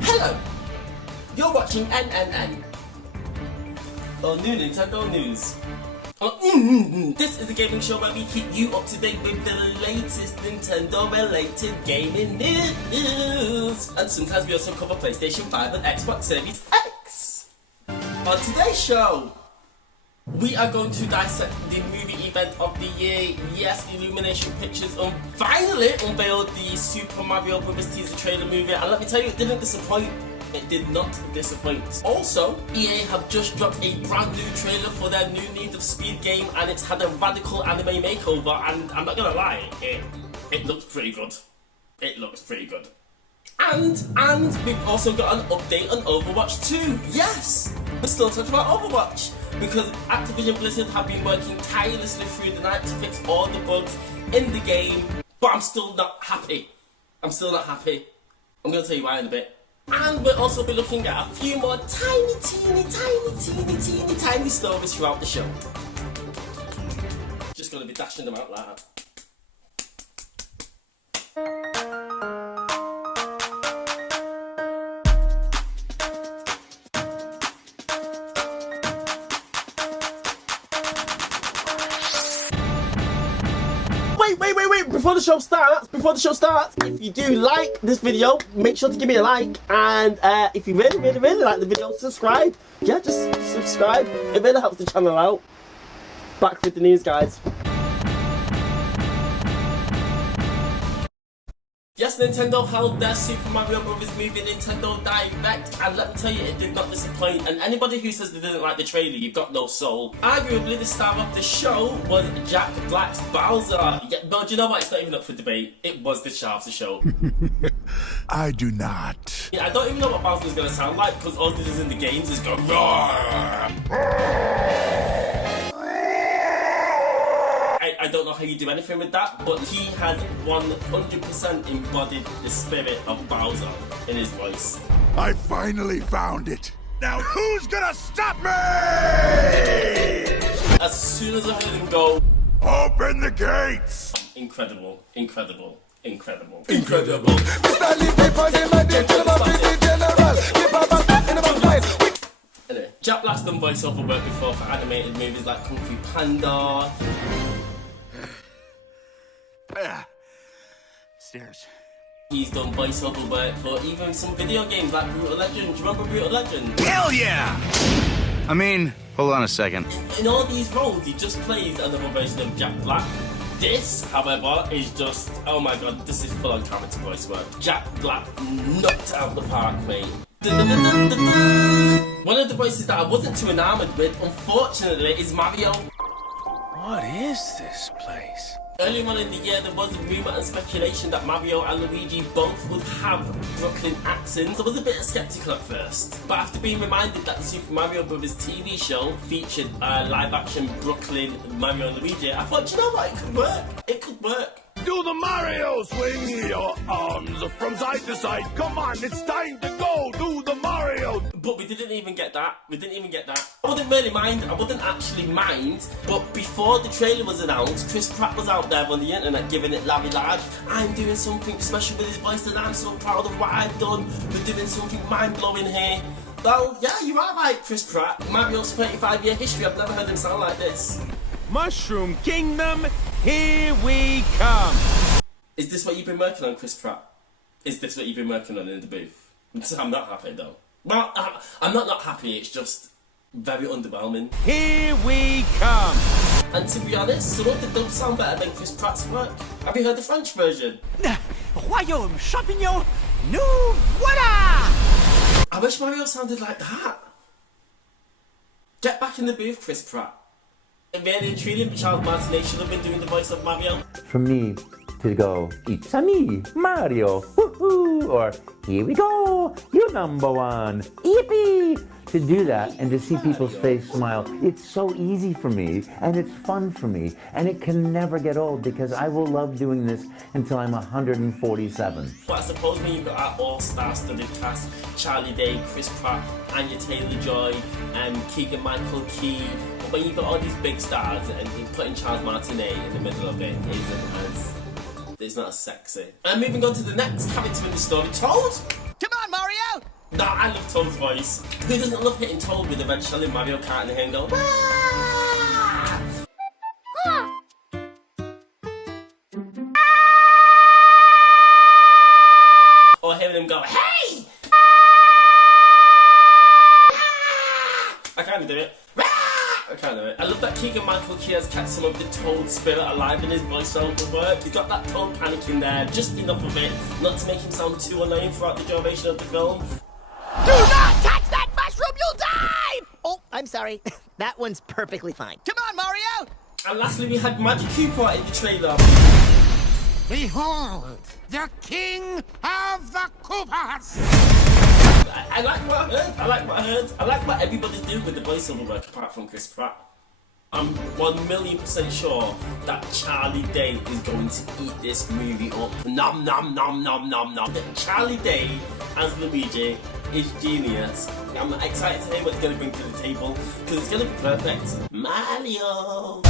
Hello! You're watching NNN, or New Nintendo News. This is a gaming show where we keep you up to date with the latest Nintendo related gaming news. And sometimes we also cover PlayStation 5 and Xbox Series X. On today's show, we are going to dissect the movie event of the year. Yes, Illumination Pictures finally unveiled the Super Mario Bros. Teaser trailer movie, and let me tell you, it didn't disappoint. It did not disappoint. Also, EA have just dropped a brand new trailer for their new Need of Speed game, and it's had a radical anime makeover, and I'm not gonna lie, it looks pretty good. It looks pretty good. And we've also got an update on Overwatch 2. Yes! We're still talking about Overwatch, because Activision Blizzard have been working tirelessly through the night to fix all the bugs in the game, but I'm still not happy. I'm gonna tell you why in a bit. And we'll also be looking at a few more tiny stories throughout the show. Just gonna be dashing them out like that. Wait, before the show starts, if you do like this video, make sure to give me a like, and if you really like the video, subscribe. Yeah, just subscribe, it really helps the channel out. Back with the news, guys. Yes, Nintendo held their Super Mario Bros. Movie Nintendo Direct, and let me tell you, it did not disappoint. And anybody who says they didn't like the trailer, you've got no soul. Arguably, the star of the show was Jack Black's Bowser. Yeah, but do you know what? It's not even up for debate. It was the star of the show. I do not. Yeah, I don't even know what Bowser is going to sound like, because all he does in the games is go roar. I don't know how you do anything with that, but he has 100% embodied the spirit of Bowser in his voice. I finally found it. Now who's gonna stop me? As soon as I heard him go, open the gates! Incredible. Anyway, Jack Black's done voiceover work before for animated movies like Kung Fu Panda. Stairs. He's done voiceover work for even some video games like Brutal Legend. Do you remember Brutal Legend? Hell yeah! I mean, hold on a second. In all these roles, he just plays another version of Jack Black. This, however, is just, oh my god, this is full-on character voice work. Jack Black knocked out the park, mate. One of the voices that I wasn't too enamored with, unfortunately, is Mario. What is this place? Earlier on in the year, there was a rumour and speculation that Mario and Luigi both would have Brooklyn accents. I was a bit skeptical at first, but after being reminded that the Super Mario Bros. TV show featured live-action Brooklyn Mario and Luigi, I thought, you know what, it could work. Do the Mario! Swing your arms from side to side. Come on, it's time to go. Do the Mario! But we didn't even get that. I wouldn't really mind. I wouldn't actually mind. But before the trailer was announced, Chris Pratt was out there on the internet giving it Larry Large. I'm doing something special with his voice and I'm so proud of what I've done. We're doing something mind-blowing here. Well, yeah, you are right, Chris Pratt. Mario's 35-year history, I've never heard him sound like this. Mushroom Kingdom, here we come! Is this what you've been working on, Chris Pratt? Is this what you've been working on in the booth? I'm not happy, though. Well, I'm not happy, it's just very underwhelming. Here we come! And to be honest, some of the dubs sound better than Chris Pratt's work. Have you heard the French version? Royaume Champignon, nous voilà! I wish Mario sounded like that. Get back in the booth, Chris Pratt. Really and truly, Charles Martinet should have been doing the voice of Mario. For me to go, it's a me, Mario, woohoo, or here we go, you're number one, yippee! To do that and to see people's face smile, it's so easy for me, and it's fun for me, and it can never get old because I will love doing this until I'm 147. But I suppose when you've got our all-star studded cast, Charlie Day, Chris Pratt, Anya Taylor-Joy, Keegan-Michael Key, when you've got all these big stars and putting Charles Martinet in the middle of it isn't as it's not as sexy. And moving on to the next character in the story, Toad. Come on, Mario! No, I love Toad's voice. Who doesn't love hitting Toad with a red shell in Mario Kart and hear him go, "Wah!" Or hearing him go, "Hey!" I can't do it. I can't do it. I love that Keegan-Michael Key has kept some of the Toad spirit alive in his voiceover work. He's got that Toad panic in there, just enough of it, not to make him sound too annoying throughout the duration of the film. Do not touch that mushroom, you'll die! Oh, I'm sorry. That one's perfectly fine. Come on, Mario! And lastly, we had Magic Cooper in the trailer. Behold, the king of the Koopas! I like what I heard. I like what I heard. I like what everybody's doing with the voiceover work apart from Chris Pratt. I'm 1,000,000% sure that Charlie Day is going to eat this movie up. Nom nom nom nom nom nom. Charlie Day as Luigi is genius. I'm excited to hear what it's going to bring to the table because it's going to be perfect. Mario!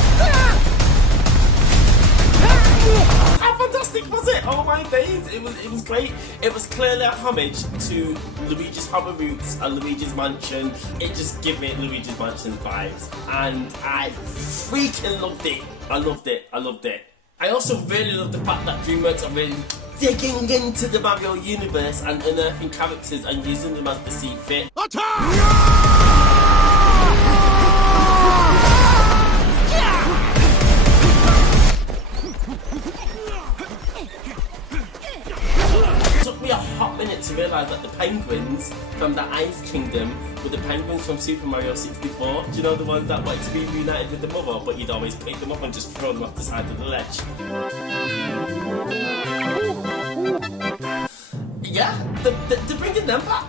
How fantastic was it? Oh my days! It was great. It was clearly a homage to Luigi's Horror Roots and Luigi's Mansion. It just gave me Luigi's Mansion vibes, and I freaking loved it. I loved it. I loved it. I also really love the fact that DreamWorks are really digging into the Mario universe and unearthing characters and using them as they see fit. It took me a hot minute to realise that the penguins from the Ice Kingdom were the penguins from Super Mario 64. Do you know the ones that wanted to be reunited with the mother, but you'd always pick them up and just throw them off the side of the ledge? Yeah, they're bringing them back.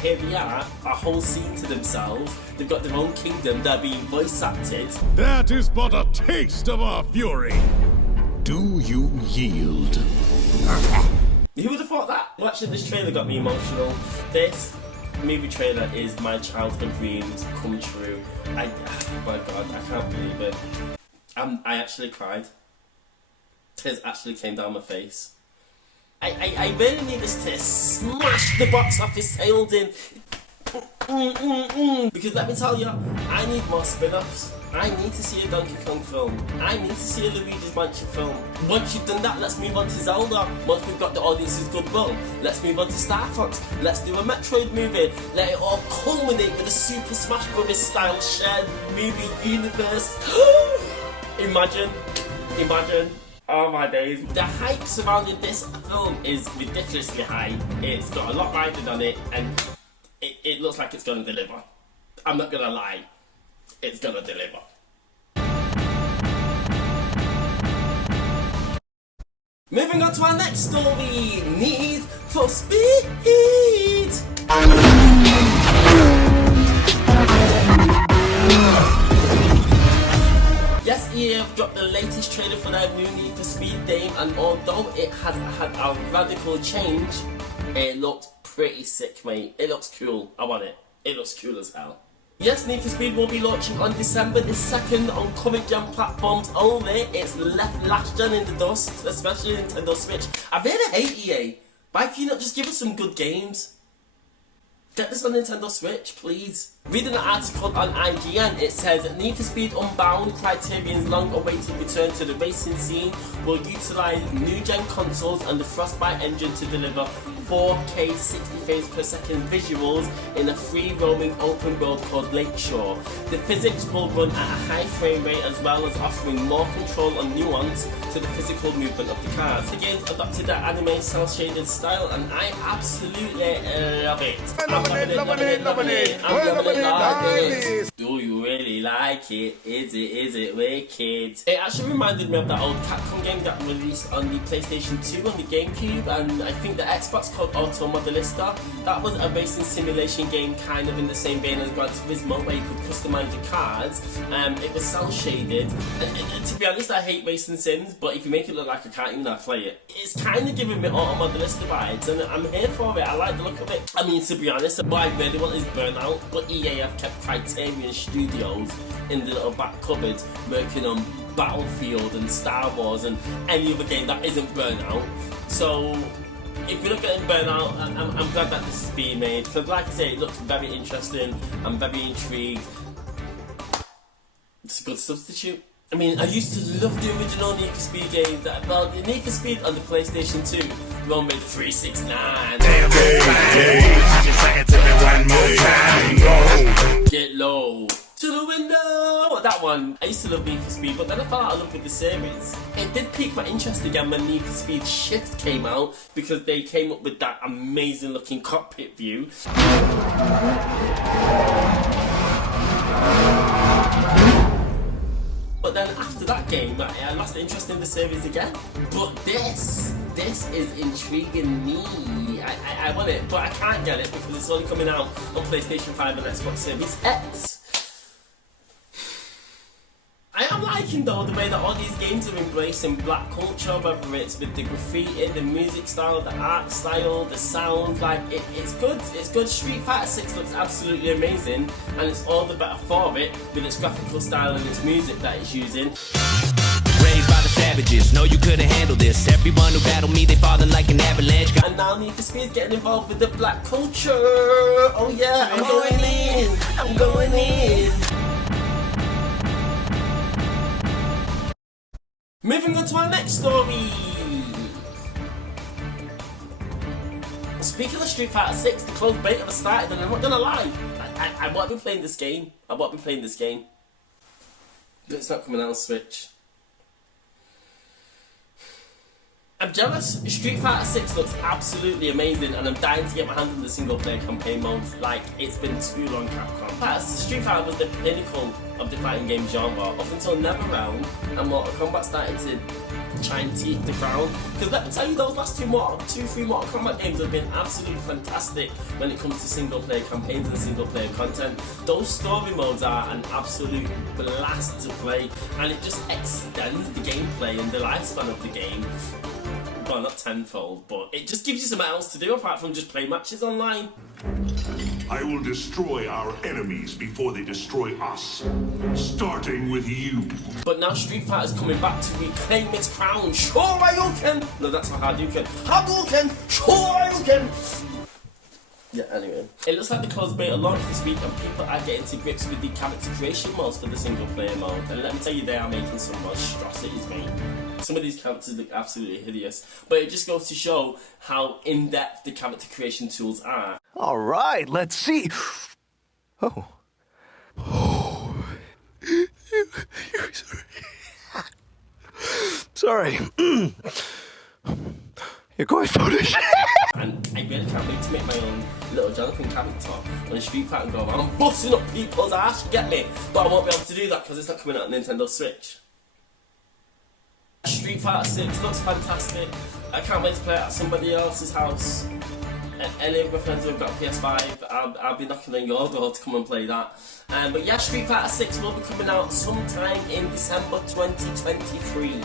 Here they are, a whole scene to themselves. They've got their own kingdom, they're being voice acted. That is but a taste of our fury. Do you yield? Who would have thought that? Watching this trailer got me emotional. This movie trailer is my childhood dreams come true. Oh my god, I can't believe it. I actually cried. Tears actually came down my face. I really need this to smash the box office sales in. Because let me tell you, I need more spin-offs. I need to see a Donkey Kong film. I need to see a Luigi's Mansion film. Once you've done that, let's move on to Zelda. Once we've got the audience's goodwill, let's move on to Star Fox. Let's do a Metroid movie. Let it all culminate with a Super Smash Bros. Style shared movie universe. Imagine. Oh my days. The hype surrounding this film is ridiculously high. It's got a lot riding on it, and it looks like it's going to deliver. I'm not going to lie. It's going to deliver. Moving on to our next story. Need for Speed. Yes, EA have dropped the latest trailer for their new Need for Speed game, and although it has had a radical change, it looks pretty sick, mate. It looks cool. I want it. It looks cool as hell. Yes, Need for Speed will be launching on December the 2nd on current gen platforms only. It's left last gen in the dust, especially Nintendo Switch. I really hate EA. Why can you not just give us some good games? Get this on Nintendo Switch, please. Reading an article on IGN, it says Need for Speed Unbound, Criterion's long-awaited return to the racing scene, will utilise new-gen consoles and the Frostbite engine to deliver 4K 60 frames per second visuals in a free-roaming open world called Lakeshore. The physics will run at a high frame rate as well as offering more control and nuance to the physical movement of the cars. The game's adopted the anime cel-shaded style and I absolutely love it. I'm loving it. Do you really like it? Is it wicked? It actually reminded me of that old Capcom game that released on the PlayStation 2 and the GameCube, and I think the Xbox called Auto Modelista. That was a racing simulation game kind of in the same vein as Gran Turismo, where you could customise your cars. It was cel-shaded, and to be honest, I hate racing sims, but if you make it look like a cartoon, I play it. It's kind of giving me Auto Modelista vibes, and I'm here for it. I like the look of it. I mean, to be honest, what I really want is Burnout, but EA have kept Criterion Studios in the little back cupboard working on Battlefield and Star Wars and any other game that isn't Burnout. So if you're not getting Burnout, I'm glad that this is being made, because like I say, it looks very interesting. I'm very intrigued. It's a good substitute. I mean, I used to love the original Need for Speed games. Well, the Need for Speed on the PlayStation 2, the one with 369. Get low. To the window! That one, I used to love Need for Speed, but then I fell out of love with the series. It did pique my interest again when Need for Speed Shift came out, because they came up with that amazing looking cockpit view. But then after that game, I lost interest in the series again. But this is intriguing me. I want it, but I can't get it because it's only coming out on PlayStation 5 and Xbox Series X. I am liking though the way that all these games are embracing black culture, whether it's with the graffiti, the music style, the art style, the sound, like it's good, it's good. Street Fighter 6 looks absolutely amazing, and it's all the better for it with its graphical style and its music that it's using. Raised by the savages, no you couldn't handle this. Everyone who battled me, they falling like an avalanche. And now Need for Speed getting involved with the black culture. Oh yeah, I'm going in, I'm going in. Moving on to our next story. Speaking of Street Fighter 6, the closed beta has started, and I'm not gonna lie, I want to be playing this game. But it's not coming out on Switch. I'm jealous. Street Fighter 6 looks absolutely amazing, and I'm dying to get my hands on the single player campaign mode. Like, it's been too long, Capcom. Street Fighter was the pinnacle of the fighting game genre up until NetherRealm and Mortal Kombat started to try and take the crown. Because let me tell you, those last three Mortal Kombat games have been absolutely fantastic when it comes to single player campaigns and single player content. Those story modes are an absolute blast to play, and it just extends the gameplay and the lifespan of the game. Well, not tenfold, but it just gives you something else to do apart from just play matches online. I will destroy our enemies before they destroy us, starting with you. But now Street Fighter's coming back to reclaim its crown. Shoryuken! No, that's not Hadouken. Hadouken! Shoryuken! Yeah, anyway. It looks like the closed beta launched this week and people are getting to grips with the character creation modes for the single player mode. And let me tell you, they are making some monstrosities, mate. Some of these characters look absolutely hideous, but it just goes to show how in-depth the character creation tools are. All right, let's see. Oh. You're sorry. You're quite foolish. And I really can't wait to make my own little JonaFun character on a Street Fighter and go around busting up people's ass, you get me? But I won't be able to do that because it's not coming out on Nintendo Switch. Street Fighter 6 looks fantastic. I can't wait to play it at somebody else's house. Any of my friends who have got PS5, I'll be knocking on your door to come and play that. But yeah, Street Fighter 6 will be coming out sometime in December 2023.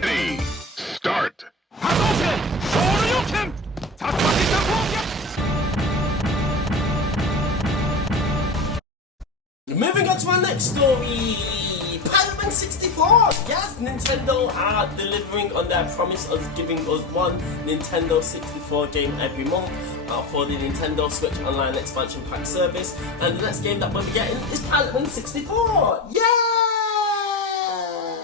Ready, start. Moving on to our next story. Pac-Man 64! Yes, Nintendo are delivering on their promise of giving us one Nintendo 64 game every month for the Nintendo Switch Online Expansion Pack service. And the next game that we'll be getting is Pac-Man 64! Yeah!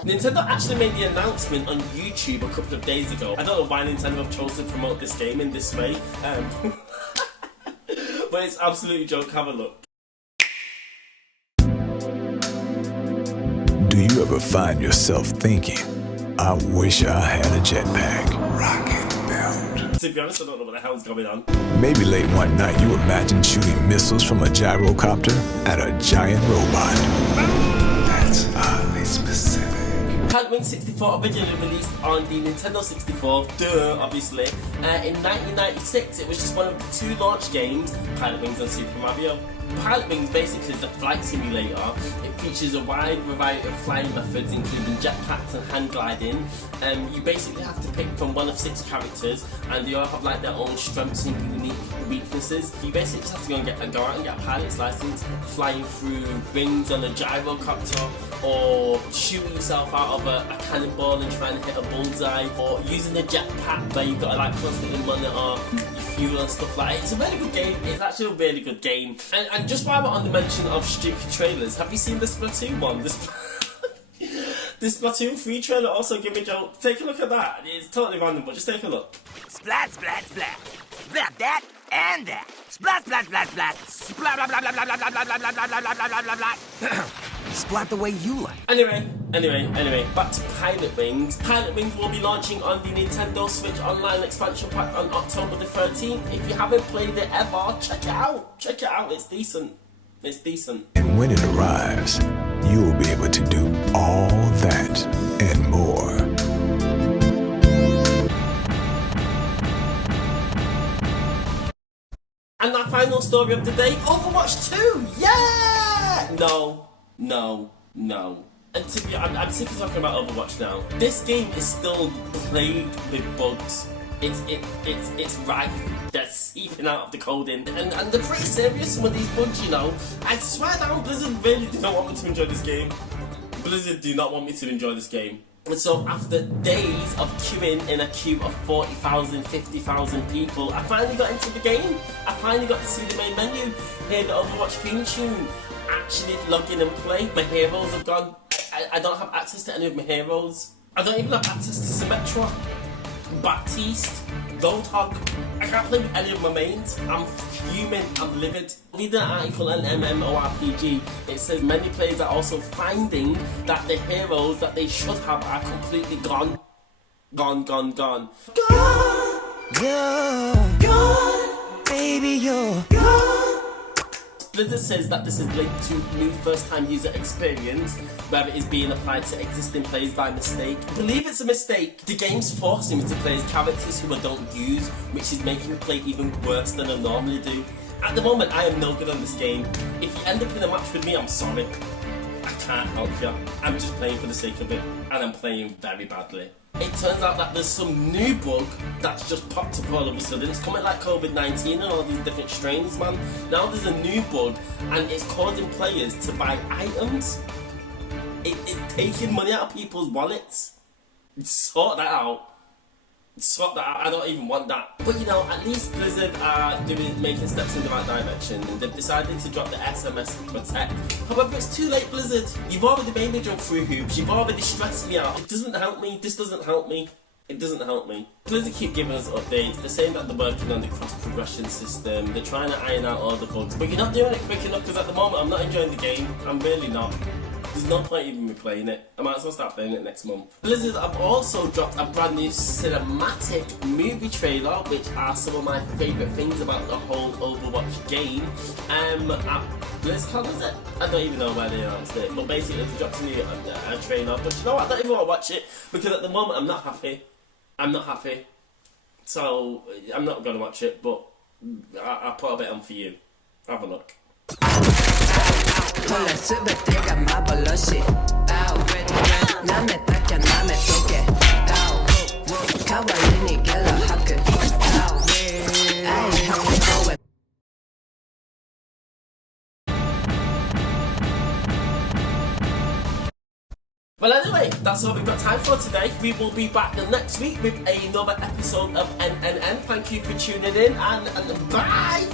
Nintendo actually made the announcement on YouTube a couple of days ago. I don't know why Nintendo have chosen to promote this game in this way. But it's absolutely a joke. Have a look. Do you ever find yourself thinking, I wish I had a jetpack? Rocket belt. To be honest, I don't know what the hell's going on. Maybe late one night you imagine shooting missiles from a gyrocopter at a giant robot. That's oddly specific. Pac-Man 64 originally released on the Nintendo 64, obviously. In 1996, it was just one of the two launch games, Pilot Wings and Super Mario. Pilot Wings basically is a flight simulator. It features a wide variety of flying methods, including jetpacks and hang gliding. You basically have to pick from one of 6 characters, and they all have like their own strengths and unique weaknesses. You basically just have to go out and get a pilot's license, flying through rings on a gyrocopter, or shooting yourself out of a cannonball and trying to hit a bullseye, or using a jetpack where you've got to like constantly monitor your fuel and stuff like that. It's a really good game. It's actually a really good game. And just while we're on the mention of stupid trailers, have you seen the Splatoon one? This Splatoon 3 trailer also gave me a joke. Take a look at that. It's totally random, but just take a look. Splat, splat, splat. Splat that and that. Splat, splat, splat, splat. Splat, blah, blah, blah, blah, blah, blah, blah, blah, blah, blah, blah, blah, blah, blah. Splat the way you like. Anyway, back to Pilot Wings. Pilot Wings will be launching on the Nintendo Switch Online expansion pack on October the 13th. If you haven't played it ever, check it out. Check it out, it's decent. It's decent. And when it arrives, you will be able to do all that and more. And our final story of the day, Overwatch 2! Yeah! No. And to be honest, I'm sick of talking about Overwatch now. This game is still plagued with bugs. It's rife. They're seeping out of the coding. And they're pretty serious, some of these bugs, you know. I swear down, Blizzard really do not want me to enjoy this game. Blizzard do not want me to enjoy this game. And so after days of queuing in a queue of 40,000, 50,000 people, I finally got into the game. I finally got to see the main menu, hear the Overwatch theme tune, actually log in and play. My heroes have gone. I don't have access to any of my heroes. I don't even have access to Symmetra, Baptiste, Roadhog. I can't play with any of my mains. I'm fuming, I'm livid. Reading an article on MMORPG, it says many players are also finding that the heroes that they should have are completely gone. Gone. You're gone, baby, you're gone. Blizzard says that this is linked to new first-time user experience, where it is being applied to existing players by mistake. I believe it's a mistake. The game's forcing me to play as characters who I don't use, which is making me play even worse than I normally do. At the moment, I am no good on this game. If you end up in a match with me, I'm sorry. I can't help you. I'm just playing for the sake of it, and I'm playing very badly. It turns out that there's some new bug that's just popped up all of a sudden. It's coming like COVID-19 and all these different strains, man. Now there's a new bug and it's causing players to buy items. It's taking money out of people's wallets. Sort that out. I don't even want that. But you know, at least Blizzard are making steps in the right direction, and they've decided to drop the SMS Protect. However, it's too late, Blizzard. You've already made me jump through hoops. You've already stressed me out. It doesn't help me. This doesn't help me. It doesn't help me. Blizzard keep giving us updates. They're saying that they're working on the cross progression system. They're trying to iron out all the bugs. But you're not doing it quick enough, because at the moment I'm not enjoying the game. I'm really not. There's no point even me playing it. I might as well start playing it next month. Blizzard have also dropped a brand new cinematic movie trailer, which are some of my favourite things about the whole Overwatch game. BlizzCon, is it? I don't even know where they announced it, but basically they dropped a trailer. But you know what? I don't even want to watch it, because at the moment I'm not happy. So I'm not going to watch it, but I'll put a bit on for you. Have a look. Well, anyway, that's all we've got time for today. We will be back the next week with another episode of NNN. Thank you for tuning in, and bye!